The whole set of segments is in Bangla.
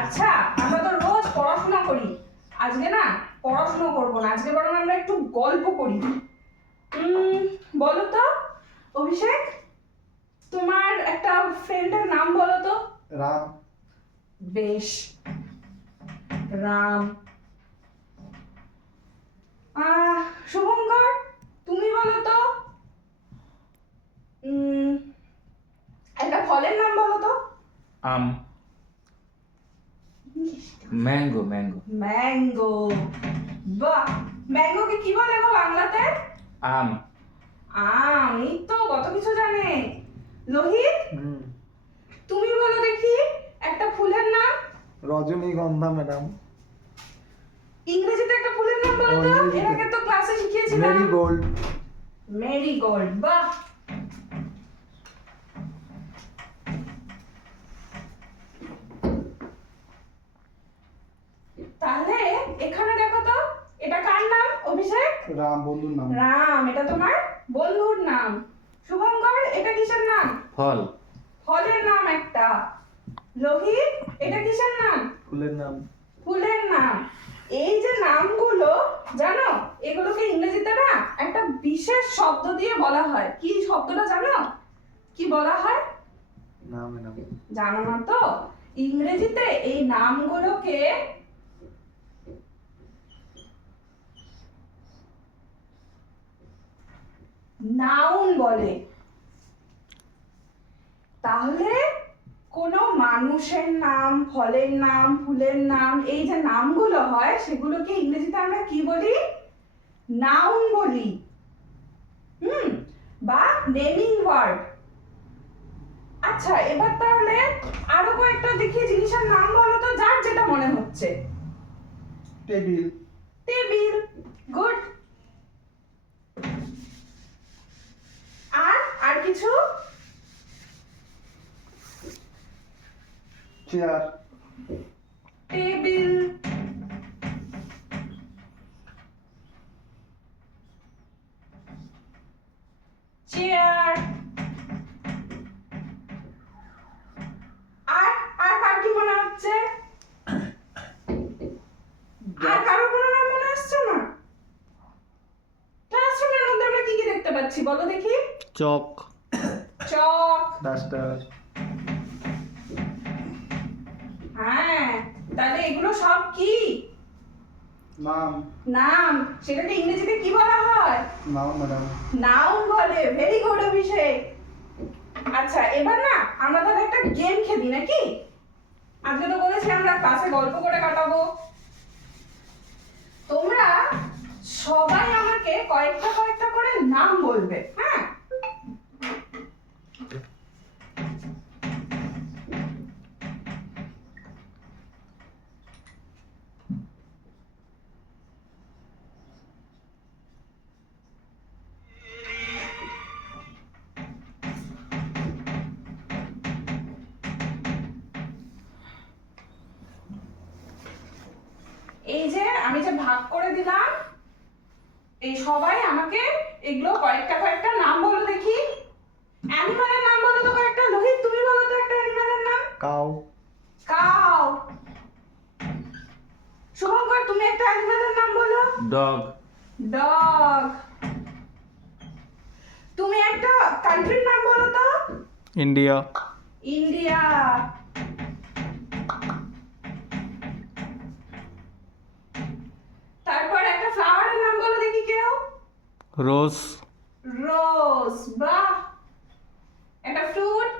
আচ্ছা, আমরা তো রোজ পড়াশোনা করি, আজকে না পড়াশোনা করবো না, আজকে বরং আমরা একটু গল্প করি। বলো তো অভিষেক, তোমার একটা ফ্রেন্ডের নাম বলো তো। রাম। বেশ, রাম। শুভঙ্কর, তুমি বলো তো। একটা ফলের নাম বলো তো। আম। Mango mango mango. বাহ, ম্যাঙ্গোকে কি বলে গো বাংলাতে? আম। আম। এই তো কত কিছু জানে। লোহিত, তুমি বলো দেখি একটা ফুলের নাম। রজনীগন্ধা ম্যাডাম। ইংরেজিতে একটা ফুলের নাম বলো তো। ইংরেজিতে? এর আগে তো ক্লাসে শিখিয়েছিলাম। মেরিগোল্ড। মেরিগোল্ড। বাহ। তাহলে এখানে দেখো তো, এটা কার নাম অভিষেক? রাম, বন্ধুর নাম। রাম, এটা তোমার বন্ধুর নাম। শুভঙ্কর, এটা কিসের নাম? ফল। ফলের নাম একটা। লোহিত, এটা কিসের নাম? ফুলের নাম। ফুলের নাম। এই যে নামগুলো জানো, এগুলোকে ইংরেজিতে না একটা বিশেষ শব্দ দিয়ে বলা হয়। কি শব্দটা জানো? কি বলা হয়? না ম্যাডাম। জানো না তো? ইংরেজিতে এই নামগুলোকে নাউন বলে। তাহলে কোনো মানুষের নাম, ফলের নাম, ফুলের নাম, এই যে নামগুলো হয় সেগুলোকে ইংরেজিতে আমরা কি বলি? নাউন বলি। বা নেমিং ওয়ার্ড। আচ্ছা, এবার তাহলে আরো কয়েকটা দেখি জিনিসের নাম বলো তো, যার যেটা মনে হচ্ছে। টেবিল। টেবিল। গুড। আর কিছু? চেয়ার। টেবিল। চেয়ার। আর কার কি মনে হচ্ছে? আর কারো কোনো নাম মনে আসছে না? ক্লাসরুমের মধ্যে আমরা কি কি দেখতে পাচ্ছি বলো দেখি। চক। চক। ডাস্টার। হ্যাঁ, তাহলে এগুলো সব কি নাম। নাম? সেটাকে ইংরেজিতে কি বলা হয়? নাম ম্যাডাম। নাউন বলে। ভেরি গুড অভিষেক। আচ্ছা, এবার না আমরা তাহলে একটা গেম খেলি নাকি? আজকে তো বলেছি আমরা ক্লাসে গল্প করে কাটাবো। তোমরা সবাই আমাকে কয়েকটা কয়েকটা করে নাম বলবে, হ্যাঁ? এই যে আমি যে ভাগ করে দিলাম, এই সবাই আমাকে এগুলো কয়েকটা কয়েকটা নাম বলো দেখি। অ্যানিমালের নাম বলো তো কয়েকটা। লোহিত, তুমি বলো তো একটা অ্যানিমালের নাম। কাউ। কাউ। শুভঙ্কর, তুমি একটা অ্যানিমালের নাম বলো। ডগ। ডগ। তুমি একটা কান্ট্রির নাম বলো তো। ইন্ডিয়া। ইন্ডিয়া। তারপর একটা ফ্লাওয়ারের নাম বলো দেখি কেউ। রোজ। রোজ। বাহ। একটা fruit,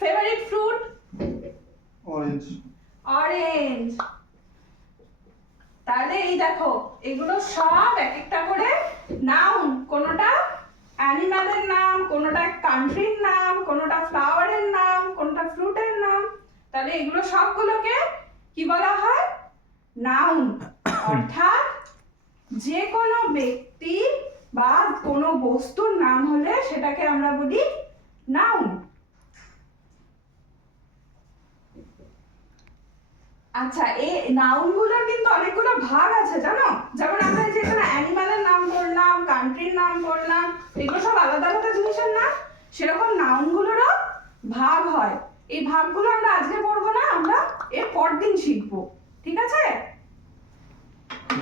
favourite fruit. Orange. Orange. তাহলে এই দেখো, এগুলো সব এক একটা করে নাউন। কোনটা অ্যানিমালের নাম, কোনটা কান্ট্রির নাম, কোনটা ফ্লাওয়ারের নাম, কোনটা ফ্রুটের নাম। তাহলে এগুলো সবগুলোকে কি বলা হয়? নাউন। অর্থাৎ যে কোনো ব্যক্তি বা কোনো বস্তুর নাম হলে সেটাকে আমরা বলি নাউন। আচ্ছা, এই নাউনগুলোর কিন্তু অনেকগুলো ভাগ আছে জানো। যেমন আমরা এই যে এখানে অ্যানিমালের নাম বললাম, কান্ট্রির নাম বললাম, এগুলো সব আলাদা আলাদা জিনিসের নাম। সেরকম নাউনগুলোরও ভাগ হয়। এই ভাগগুলো আমরা আজকে পড়বো না, আমরা এর পরদিন শিখবো, ঠিক আছে?